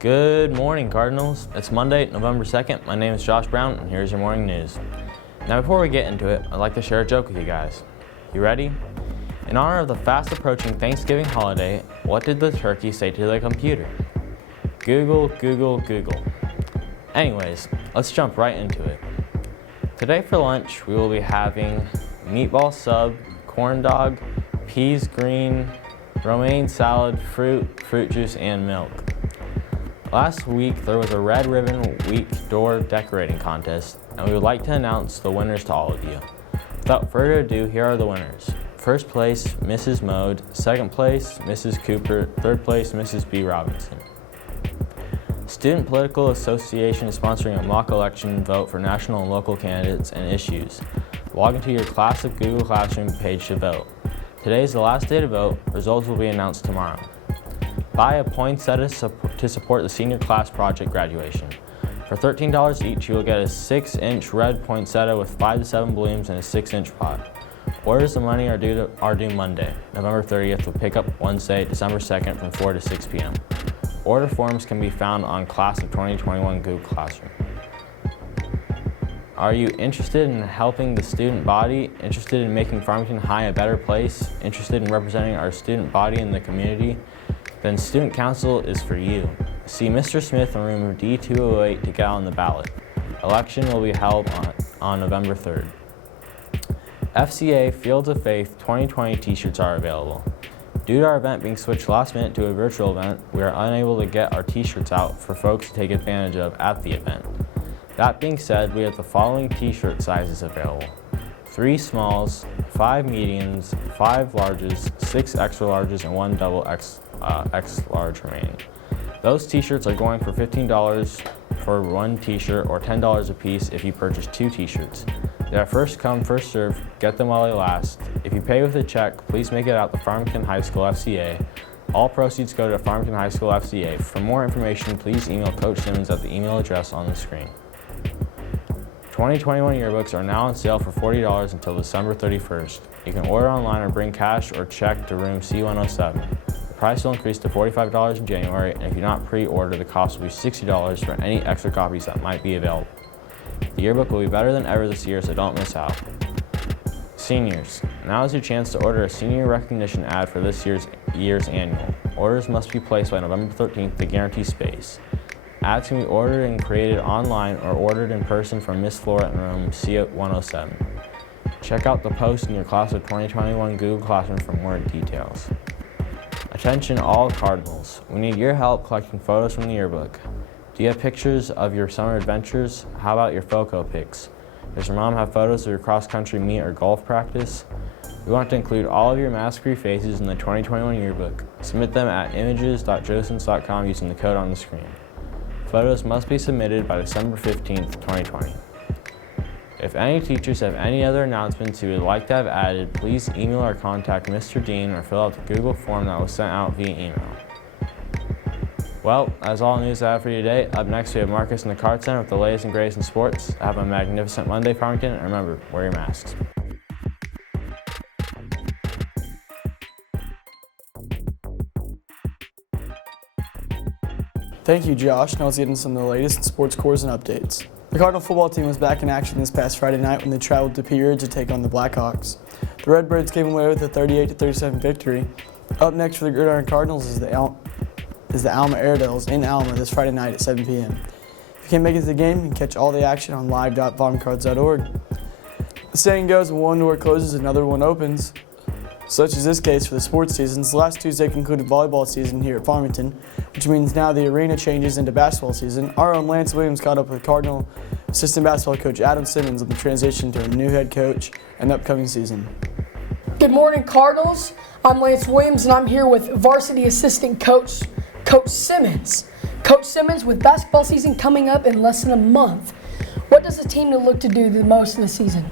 Good morning, Cardinals. It's Monday, November 2nd. My name is Josh Brown, and here's your morning news. Now, before we get into it, I'd like to share a joke with you guys. You ready? In honor of the fast approaching Thanksgiving holiday, what did the turkey say to the computer? Google, Google, Google. Anyways, let's jump right into it. Today for lunch, we will be having meatball sub, corn dog, peas green, romaine salad, fruit juice, and milk. Last week, there was a Red Ribbon Week door decorating contest, and we would like to announce the winners to all of you. Without further ado, here are the winners. First place, Mrs. Mode. Second place, Mrs. Cooper. Third place, Mrs. B. Robinson. Student Political Association is sponsoring a mock election vote for national and local candidates and issues. Log into your classic Google Classroom page to vote. Today is the last day to vote. Results will be announced tomorrow. Buy a poinsettia to support the senior class project graduation. For $13 each, you will get a 6-inch red poinsettia with 5 to 7 blooms in a 6-inch pot. Orders of money are due Monday, November 30th, with pickup Wednesday, December 2nd from 4 to 6 p.m. Order forms can be found on Class of 2021 Google Classroom. Are you interested in helping the student body? Interested in making Farmington High a better place? Interested in representing our student body in the community? Then Student Council is for you. See Mr. Smith in room D208 to get on the ballot. Election will be held on November 3rd. FCA Fields of Faith 2020 t-shirts are available. Due to our event being switched last minute to a virtual event, we are unable to get our t-shirts out for folks to take advantage of at the event. That being said, we have the following t-shirt sizes available. 3 smalls, 5 mediums, 5 larges, 6 extra larges, and 1 double X large remaining. Those t-shirts are going for $15 for 1 t-shirt or $10 a piece if you purchase 2 t-shirts. They are first come, first serve. Get them while they last. If you pay with a check, please make it out the Farmington High School FCA. All proceeds go to Farmington High School FCA. For more information, please email Coach Simmons at the email address on the screen. 2021 yearbooks are now on sale for $40 until December 31st. You can order online or bring cash or check to room C107. The price will increase to $45 in January, and if you do not pre-order, the cost will be $60 for any extra copies that might be available. The yearbook will be better than ever this year, so don't miss out. Seniors, now is your chance to order a senior recognition ad for this year's annual. Orders must be placed by November 13th to guarantee space. Ads can be ordered and created online or ordered in person from Miss Flora in room C107. Check out the post in your Class of 2021 Google Classroom for more details. Attention all Cardinals, we need your help collecting photos from the yearbook. Do you have pictures of your summer adventures? How about your photo pics? Does your mom have photos of your cross-country meet or golf practice? We want to include all of your mask-free faces in the 2021 yearbook. Submit them at images.josens.com using the code on the screen. Photos must be submitted by December 15th, 2020. If any teachers have any other announcements you would like to have added, please email or contact Mr. Dean or fill out the Google form that was sent out via email. Well, that's all the news I have for you today. Up next, we have Marcus in the Card Center with the latest and greatest in sports. Have a magnificent Monday, Farmington, and remember, wear your masks. Thank you, Josh. Now let's get into some of the latest in sports scores and updates. The Cardinal football team was back in action this past Friday night when they traveled to Peoria to take on the Blackhawks. The Redbirds came away with a 38-37 victory. Up next for the Gridiron Cardinals is the Alma Airedales in Alma this Friday night at 7 p.m. If you can't make it to the game, you can catch all the action on live.farmcards.org. The saying goes, when one door closes, another one opens. Such is this case for the sports seasons. Last Tuesday concluded volleyball season here at Farmington, which means now the arena changes into basketball season. Our own Lance Williams caught up with Cardinal assistant basketball coach Adam Simmons on the transition to a new head coach and the upcoming season. Good morning, Cardinals. I'm Lance Williams, and I'm here with varsity assistant coach Simmons. Coach Simmons, with basketball season coming up in less than a month, what does the team look to do the most this season?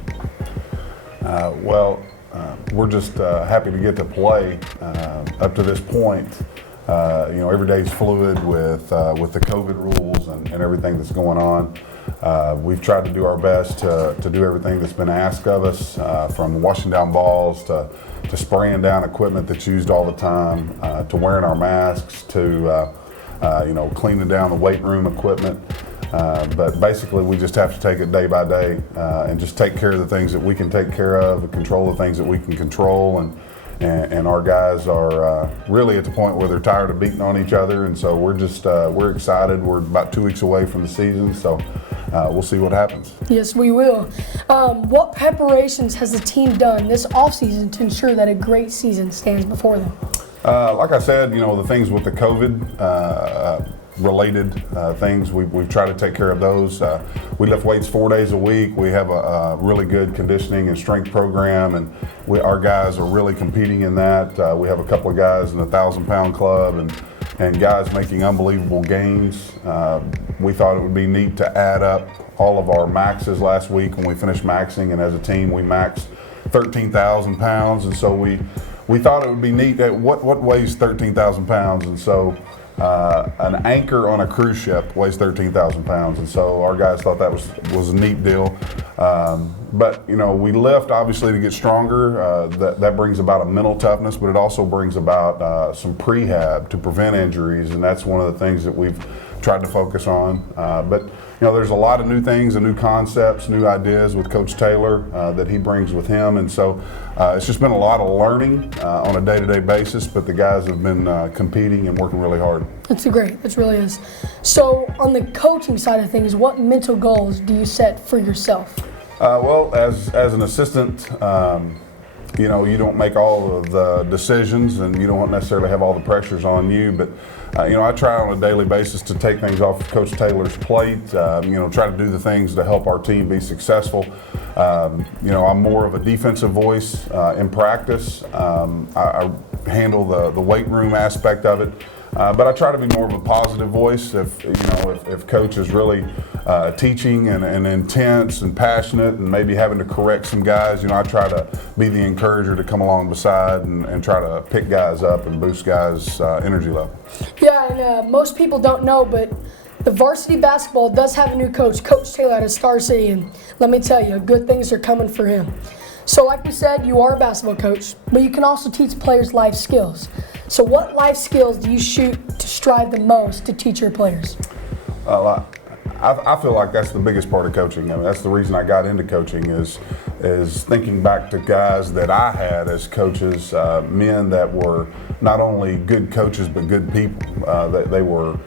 We're just happy to get to play up to this point. Every day's fluid with the COVID rules and everything that's going on. We've tried to do our best to do everything that's been asked of us, from washing down balls to spraying down equipment that's used all the time, to wearing our masks, to cleaning down the weight room equipment. But basically, we just have to take it day by day and just take care of the things that we can take care of, and control the things that we can control. And our guys are really at the point where they're tired of beating on each other, and so we're excited. We're about 2 weeks away from the season, so we'll see what happens. Yes, we will. What preparations has the team done this offseason to ensure that a great season stands before them? Like I said, the things with the COVID related things, we've tried to take care of those. We lift weights 4 days a week. We have a really good conditioning and strength program, and our guys are really competing in that. We have a couple of guys in the 1,000-pound club and guys making unbelievable gains. We thought it would be neat to add up all of our maxes last week when we finished maxing, and as a team we maxed 13,000 pounds, and so we thought it would be neat. What weighs 13,000 pounds? And so an anchor on a cruise ship weighs 13,000 pounds, and so our guys thought that was a neat deal. But we lift obviously to get stronger. That brings about a mental toughness, but it also brings about some prehab to prevent injuries, and that's one of the things that we've tried to focus on. But there's a lot of new things and new concepts, new ideas with Coach Taylor that he brings with him, and so it's just been a lot of learning on a day-to-day basis, but the guys have been competing and working really hard. That's great. It really is. So on the coaching side of things, what mental goals do you set for yourself? Well, as an assistant, you don't make all of the decisions, and you don't necessarily have all the pressures on you, but I try on a daily basis to take things off of Coach Taylor's plate, try to do the things to help our team be successful. I'm more of a defensive voice in practice. I handle the weight room aspect of it. But I try to be more of a positive voice. If Coach is really teaching and intense and passionate and maybe having to correct some guys, I try to be the encourager to come along beside and try to pick guys up and boost guys' energy level. Yeah, and most people don't know, but the varsity basketball does have a new coach, Coach Taylor out of Star City, and let me tell you, good things are coming for him. So like we said, you are a basketball coach, but you can also teach players life skills. So what life skills do you shoot to strive the most to teach your players? I feel like that's the biggest part of coaching. That's the reason I got into coaching is thinking back to guys that I had as coaches, men that were not only good coaches but good people. They were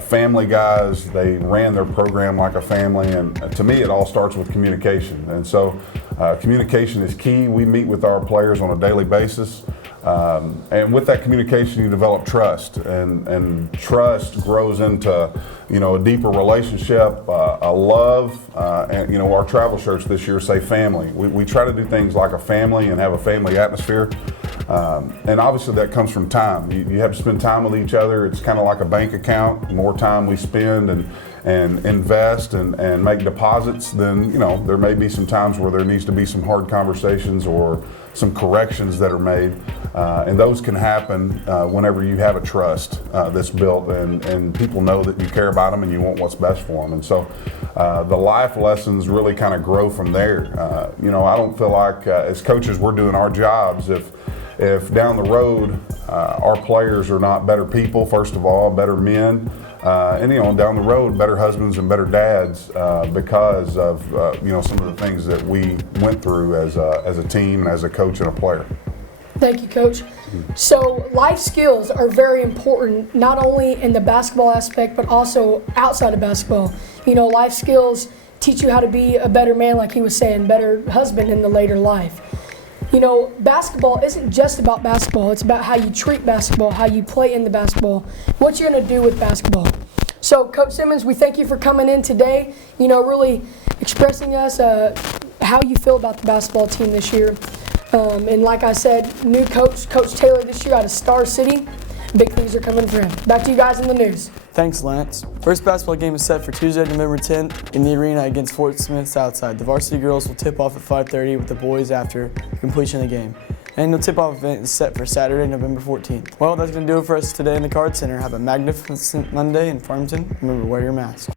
family guys. They ran their program like a family, and to me it all starts with communication. And so communication is key. We meet with our players on a daily basis. And with that communication, you develop trust, and trust grows into, a deeper relationship, a love, and our travel shirts this year say family. We try to do things like a family and have a family atmosphere. And obviously that comes from time. You have to spend time with each other. It's kind of like a bank account. The more time we spend and invest and make deposits, then there may be some times where there needs to be some hard conversations or some corrections that are made, and those can happen whenever you have a trust that's built and people know that you care about them and you want what's best for them. And so the life lessons really kind of grow from there. I don't feel like as coaches we're doing our jobs if down the road our players are not better people, first of all, better men, and down the road better husbands and better dads because of some of the things that we went through as a team and as a coach and a player. Thank you, Coach. So life skills are very important, not only in the basketball aspect, but also outside of basketball. Life skills teach you how to be a better man, like he was saying, better husband in the later life. Basketball isn't just about basketball. It's about how you treat basketball, how you play in the basketball, what you're going to do with basketball. So, Coach Simmons, we thank you for coming in today, really expressing us how you feel about the basketball team this year. And like I said, new coach, Coach Taylor this year out of Star City. Big things are coming for him. Back to you guys in the news. Thanks, Lance. First basketball game is set for Tuesday, November 10th in the arena against Fort Smith Southside. The varsity girls will tip off at 5:30 with the boys after completion of the game. And the tip-off event is set for Saturday, November 14th. Well, that's going to do it for us today in the Card Center. Have a magnificent Monday in Farmington. Remember, wear your mask.